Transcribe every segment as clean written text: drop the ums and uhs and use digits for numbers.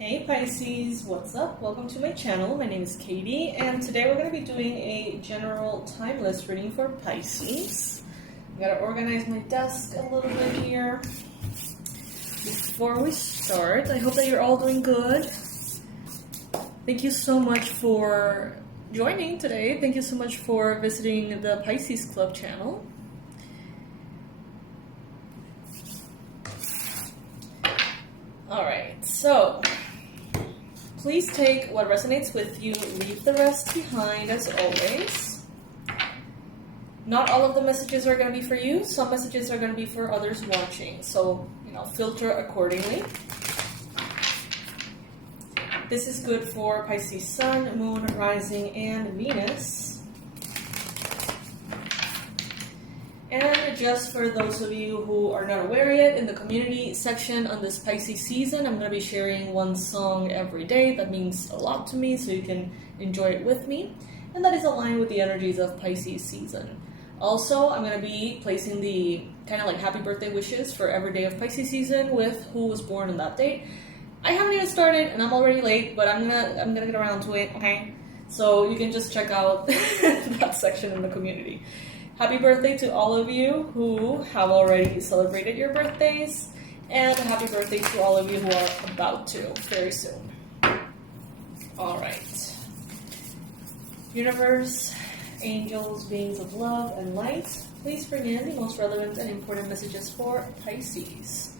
Hey Pisces, what's up? Welcome to my channel. My name is Katie, and today we're going to be doing a general timeless reading for Pisces. I gotta organize my desk a little bit here before we start. I hope that you're all doing good. Thank you so much for joining today. Thank you so much for visiting the Pisces Club channel. Alright, so please take what resonates with you, leave the rest behind as always. Not all of the messages are going to be for you. Some messages are going to be for others watching. So, filter accordingly. This is good for Pisces Sun, Moon, Rising, and Venus. And just for those of you who are not aware yet, in the community section on this Pisces season, I'm going to be sharing one song every day. That means a lot to me, so you can enjoy it with me. And that is aligned with the energies of Pisces season. Also, I'm going to be placing the kind of like happy birthday wishes for every day of Pisces season with who was born on that date. I haven't even started, and I'm already late, but I'm gonna get around to it, okay? So you can just check out that section in the community. Happy birthday to all of you who have already celebrated your birthdays, and happy birthday to all of you who are about to very soon. All right. Universe, angels, beings of love and light, please bring in the most relevant and important messages for Pisces.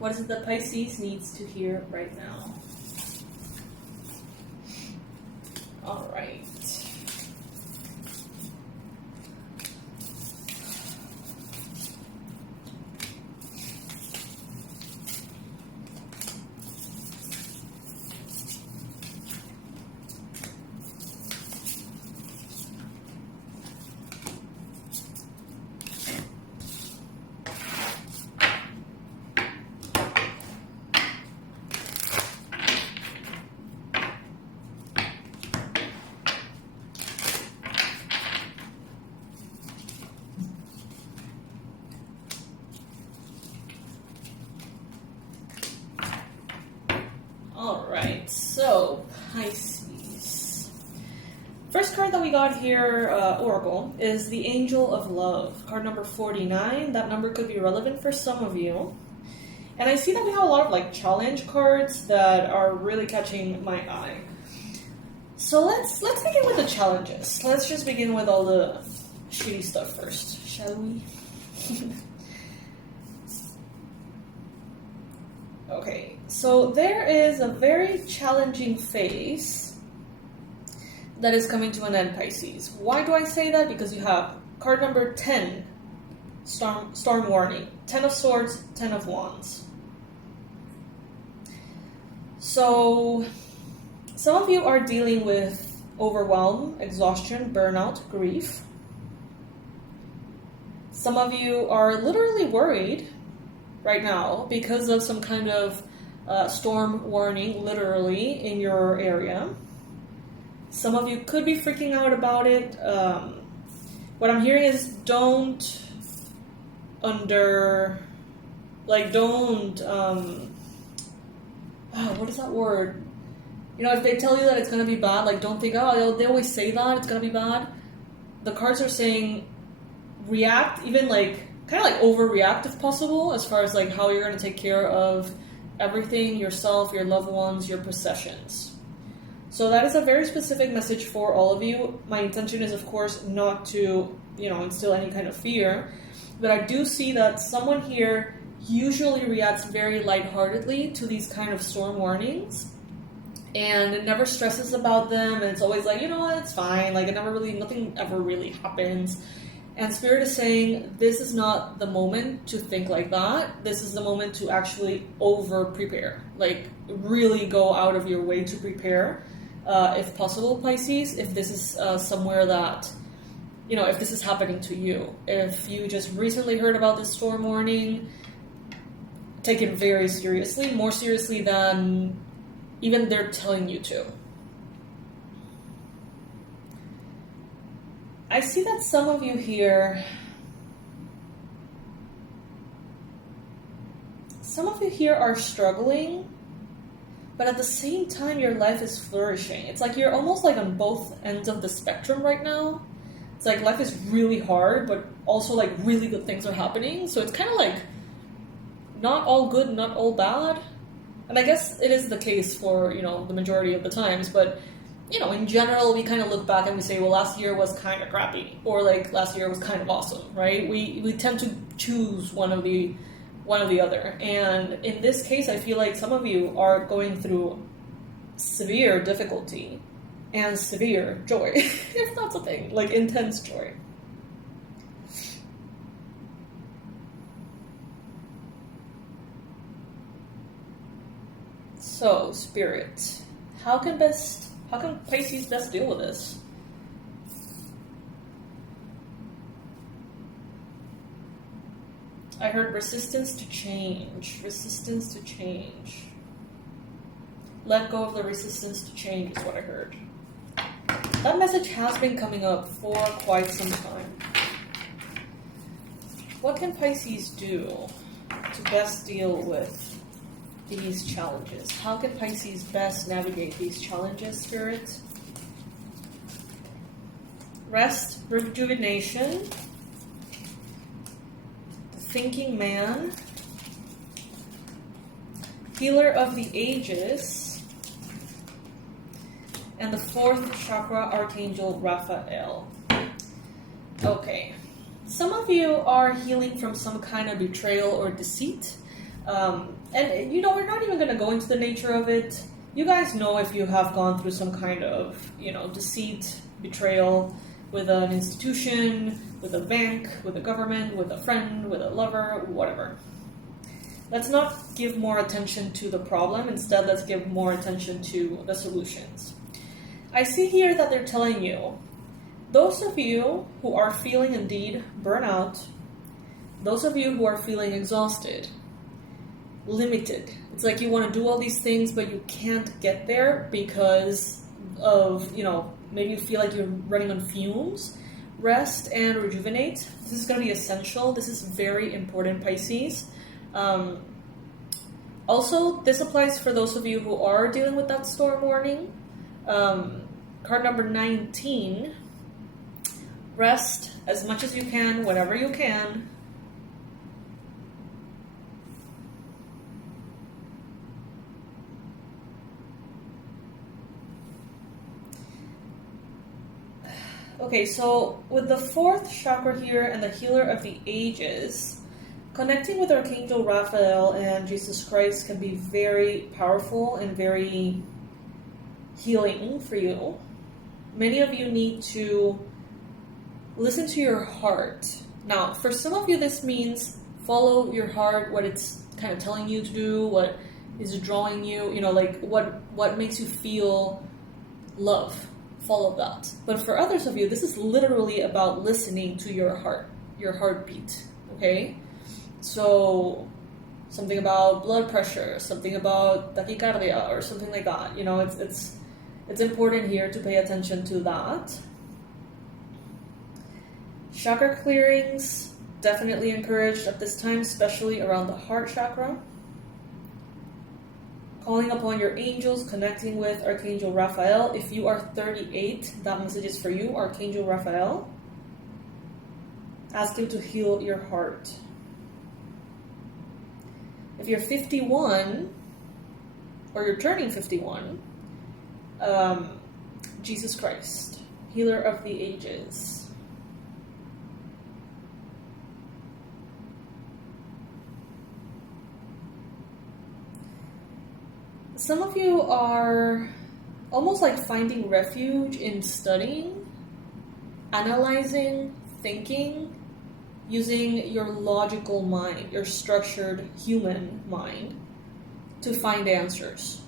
What is it that Pisces needs to hear right now? All right. Alright, so Pisces. First card that we got here, Oracle, is the Angel of Love. Card number 49. That number could be relevant for some of you. And I see that we have a lot of challenge cards that are really catching my eye. So let's begin with the challenges. Let's just begin with all the shitty stuff first, shall we? Okay, so there is a very challenging phase that is coming to an end, Pisces. Why do I say that? Because you have card number 10, storm warning, 10 of swords, 10 of wands. So some of you are dealing with overwhelm, exhaustion, burnout, grief. Some of you are literally worried right now because of some kind of storm warning literally in your area. Some of you could be freaking out about it. What I'm hearing is don't what is that word? If they tell you that it's going to be bad, don't think, they always say that it's going to be bad. The cards are saying react, even kind of overreact if possible, as far as how you're going to take care of everything, yourself, your loved ones, your possessions. So that is a very specific message for all of you. My intention is, of course, not to, instill any kind of fear, but I do see that someone here usually reacts very lightheartedly to these kind of storm warnings, and it never stresses about them, and it's always it's fine, nothing ever really happens. And Spirit is saying, this is not the moment to think like that. This is the moment to actually over-prepare. Really go out of your way to prepare, if possible, Pisces, if this is somewhere that, if this is happening to you. If you just recently heard about this storm warning, take it very seriously, more seriously than even they're telling you to. I see that some of you here, are struggling but at the same time, your life is flourishing. It's like you're almost like on both ends of the spectrum right now. It's like life is really hard, but also like really good things are happening. So it's kind of like not all good, not all bad. And I guess it is the case for, you know, the majority of the times. But, you know, in general, we kind of look back and we say, well, last year was kind of crappy. Or like last year was kind of awesome, right? We tend to choose one of the other. And in this case, I feel like some of you are going through severe difficulty and severe joy, if that's a thing, like intense joy. So, Spirit, how can Pisces best deal with this? I heard resistance to change. Resistance to change. Let go of the resistance to change is what I heard. That message has been coming up for quite some time. What can Pisces do to best deal with these challenges? How can Pisces best navigate these challenges, Spirit? Rest, rejuvenation, the thinking man, healer of the ages, and the fourth chakra, Archangel Raphael. Okay. Some of you are healing from some kind of betrayal or deceit. And, you know, we're not even going to go into the nature of it. You guys know if you have gone through some kind of, you know, deceit, betrayal with an institution, with a bank, with a government, with a friend, with a lover, whatever. Let's not give more attention to the problem. Instead, let's give more attention to the solutions. I see here that they're telling you, those of you who are feeling indeed burnout, those of you who are feeling exhausted, limited. It's like you want to do all these things, but you can't get there because of, you know, maybe you feel like you're running on fumes. Rest and rejuvenate. This is going to be essential. This is very important, Pisces. Also, this applies for those of you who are dealing with that storm warning. Card number 19. Rest as much as you can, whenever you can. Okay, so with the fourth chakra here and the healer of the ages, connecting with Archangel Raphael and Jesus Christ can be very powerful and very healing for you. Many of you need to listen to your heart. Now, for some of you, this means follow your heart, what it's kind of telling you to do, what is drawing you, you know, like what makes you feel love. Follow that. But for others of you, this is literally about listening to your heart, your heartbeat, okay? So something about blood pressure, something about 𝗖𝗢𝗨𝗥𝗦𝗘𝗦 or something like that. You know, it's important here to pay attention to that. Chakra clearings, definitely encouraged at this time, especially around the heart chakra. Calling upon your angels, connecting with Archangel Raphael. If you are 38, that message is for you, Archangel Raphael. Ask him to heal your heart. If you're 51, or you're turning 51, Jesus Christ, healer of the ages. Some of you are almost like finding refuge in studying, analyzing, thinking, using your logical mind, your structured human mind to find answers.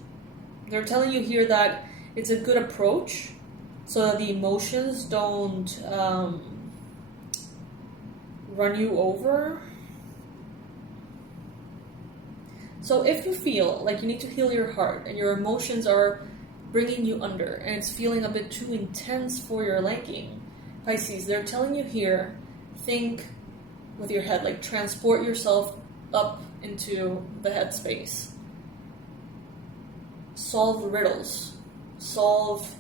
They're telling you here that it's a good approach so that the emotions don't run you over. So if you feel like you need to heal your heart and your emotions are bringing you under and it's feeling a bit too intense for your liking, Pisces, they're telling you here, think with your head, like transport yourself up into the head space. solve riddles, solve,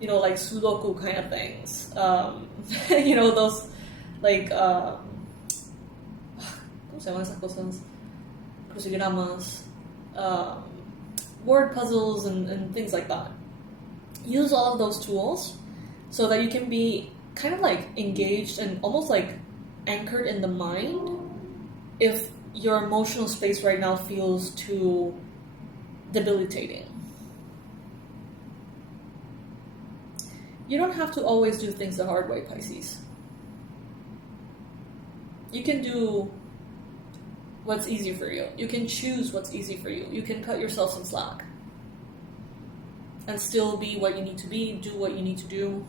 like Sudoku kind of things. Those, like, ¿cómo se llaman esas cosas? Crucigramas, word puzzles, and things like that. Use all of those tools so that you can be kind of like engaged and almost like anchored in the mind if your emotional space right now feels too debilitating. You don't have to always do things the hard way, Pisces. You can do what's easy for you. You can choose what's easy for you. You can cut yourself some slack and still be what you need to be, do what you need to do.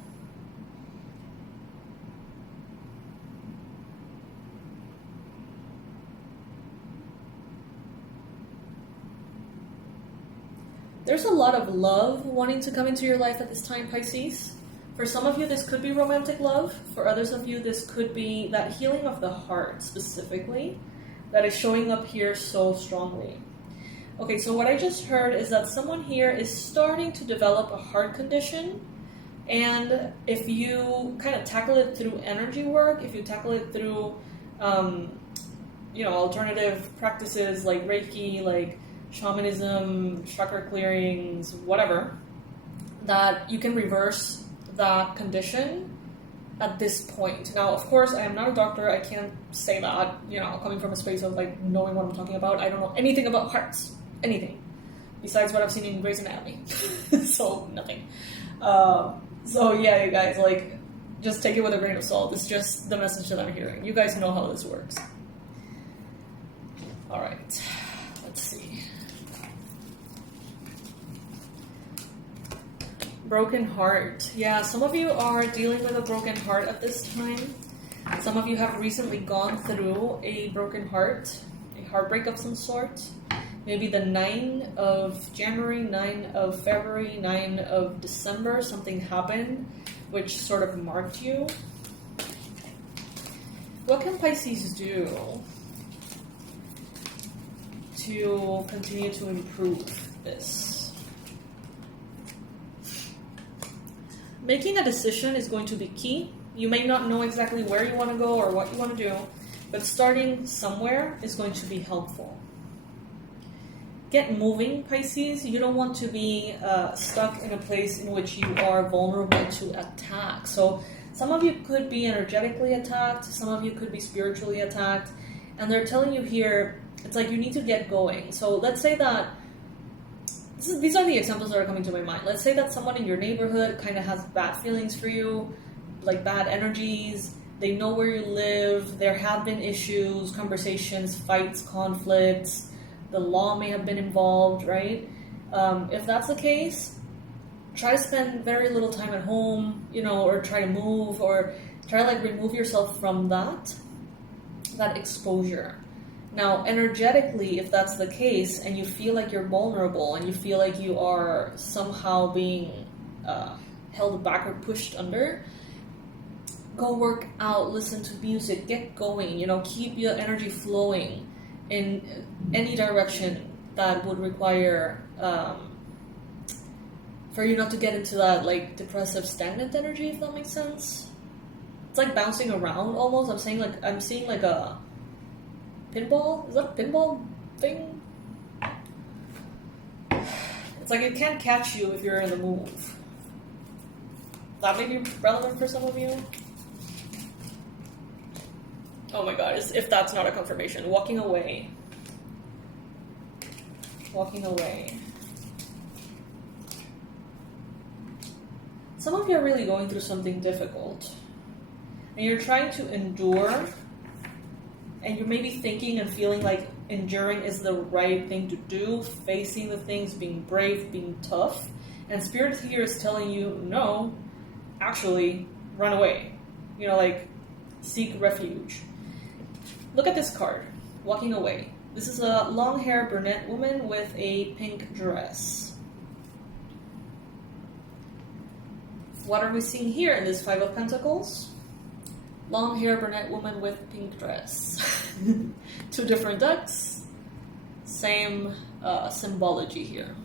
There's a lot of love wanting to come into your life at this time, Pisces. For some of you, this could be romantic love. For others of you, this could be that healing of the heart specifically that is showing up here so strongly. Okay, so what I just heard is that someone here is starting to develop a heart condition, and if you kind of tackle it through energy work, if you tackle it through, alternative practices like Reiki, like shamanism, chakra clearings, whatever, that you can reverse that condition at this point. Now, of course, I am not a doctor. I can't say that, coming from a space of like knowing what I'm talking about. I don't know anything about hearts. Anything besides what I've seen in Grey's Anatomy. So nothing. So yeah, you guys, like, just take it with a grain of salt. It's just the message that I'm hearing. You guys know how this works. All right, let's see. Broken heart. Yeah, some of you are dealing with a broken heart at this time. Some of you have recently gone through a broken heart, a heartbreak of some sort. Maybe the 9 of January, 9 of February, 9 of December, something happened which sort of marked you. What can Pisces do to continue to improve this? Making a decision is going to be key. You may not know exactly where you want to go or what you want to do, but starting somewhere is going to be helpful. Get moving, Pisces. You don't want to be stuck in a place in which you are vulnerable to attack. So some of you could be energetically attacked. Some of you could be spiritually attacked. And they're telling you here, it's like you need to get going. So let's say that, these are the examples that are coming to my mind. Let's say that someone in your neighborhood kind of has bad feelings for you, like bad energies. They know where you live. There have been issues, conversations, fights, conflicts. The law may have been involved, right? If that's the case, try to spend very little time at home, or try to move, or try to like remove yourself from that exposure. Now, energetically, if that's the case, and you feel like you're vulnerable, and you feel like you are somehow being held back or pushed under, go work out, listen to music, get going, keep your energy flowing in any direction that would require for you not to get into that like depressive stagnant energy, if that makes sense. It's like bouncing around almost. I'm seeing like a pinball. Is that a pinball thing? It's like it can't catch you if you're in the move. That may be relevant for some of you. Oh my god, if that's not a confirmation. Walking away. Walking away. Some of you are really going through something difficult. And you're trying to endure. And you're maybe thinking and feeling like enduring is the right thing to do. Facing the things, being brave, being tough. And Spirit here is telling you, no, actually, run away. Seek refuge. Look at this card, walking away. This is a long-haired brunette woman with a pink dress. What are we seeing here in this 5 of Pentacles? Long-haired brunette woman with pink dress. 2 different decks, same symbology here.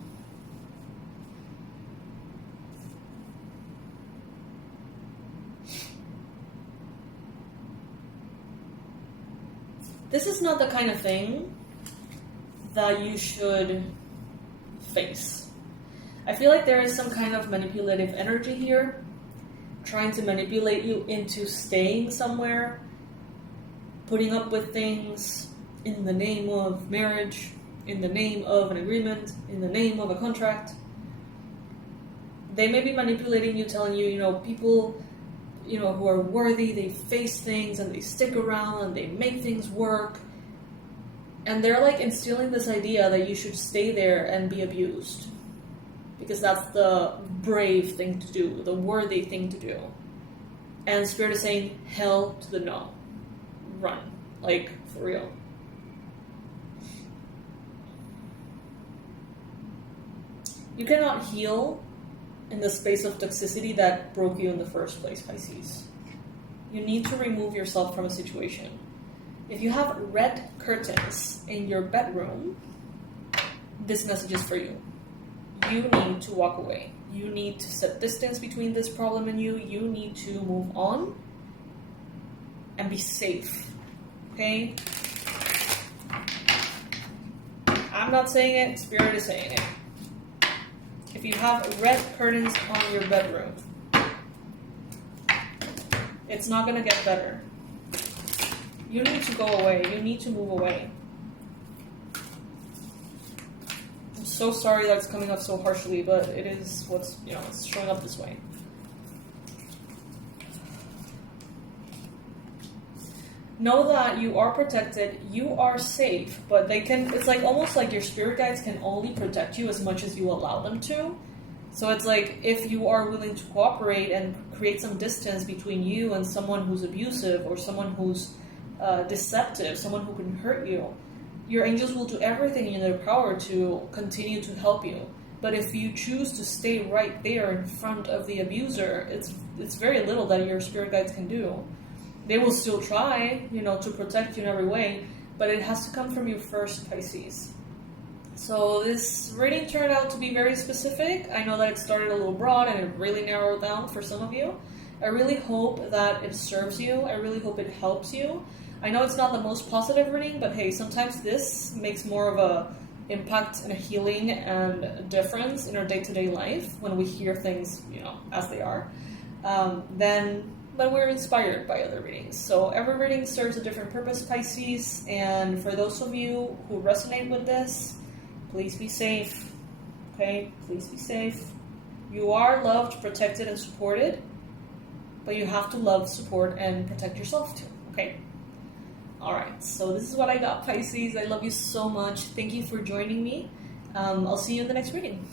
this is not the kind of thing that you should face. I feel like there is some kind of manipulative energy here, trying to manipulate you into staying somewhere, putting up with things in the name of marriage, in the name of an agreement, in the name of a contract. They may be manipulating you, telling you, you know, people, you know, who are worthy, they face things and they stick around and they make things work. And they're like instilling this idea that you should stay there and be abused, because that's the brave thing to do, the worthy thing to do. And Spirit is saying, hell to the no. Run. Like, for real. You cannot heal in the space of toxicity that broke you in the first place, Pisces. You need to remove yourself from a situation. If you have red curtains in your bedroom, this message is for you. You need to walk away. You need to set distance between this problem and you. You need to move on and be safe. Okay? I'm not saying it, Spirit is saying it. If you have red curtains on your bedroom, it's not going to get better. You need to go away. You need to move away. I'm so sorry that's coming up so harshly, but it is what's, you know, it's showing up this way. Know that you are protected, you are safe, but they can, it's like almost like your spirit guides can only protect you as much as you allow them to. So it's like, if you are willing to cooperate and create some distance between you and someone who's abusive or someone who's deceptive, someone who can hurt you, your angels will do everything in their power to continue to help you. But if you choose to stay right there in front of the abuser, it's very little that your spirit guides can do. They will still try, you know, to protect you in every way, but it has to come from you first, Pisces. So this reading turned out to be very specific. I know that it started a little broad and it really narrowed down for some of you. I really hope that it serves you. I really hope it helps you. I know it's not the most positive reading, but hey, sometimes this makes more of a impact and a healing and a difference in our day-to-day life when we hear things, you know, as they are, than when we're inspired by other readings. So every reading serves a different purpose, Pisces, and for those of you who resonate with this, please be safe, okay? Please be safe. You are loved, protected, and supported, but you have to love, support, and protect yourself too, okay? Alright, so this is what I got, Pisces. I love you so much. Thank you for joining me. I'll see you in the next reading.